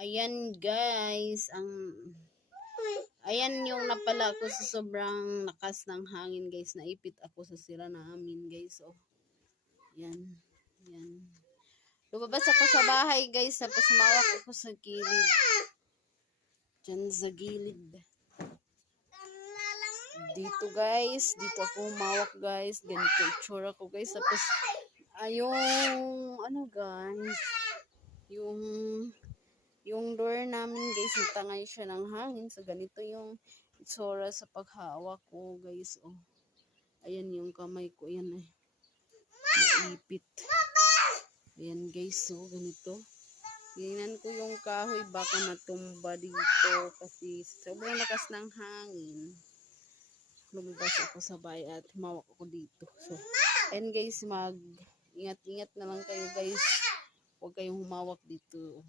Ayan guys, ayan yung napala ko sa sobrang lakas ng hangin guys. Naipit ako sa sira namin guys. Oh. Yan. Yan. Lumabas ako sa bahay guys. Tapos sumawak ako sa gilid. Diyan sa gilid. Dito guys. Dito ako humawak guys. Ganito itsura ko guys. Tapos yung ano guys. Yung door namin guys, natangay siya ng hangin. So, ganito yung itsura sa paghawak ko guys. Oh. Ayan yung kamay ko. Ayan eh. Naipit. Ayan guys. So, ganito. Tingnan ko yung kahoy. Baka matumba dito. Kasi sobrang lakas ng hangin. Lumabas ako sa bahay at humawak ako dito. So, ayan guys. Ingat-ingat na lang kayo guys. Huwag kayong humawak dito.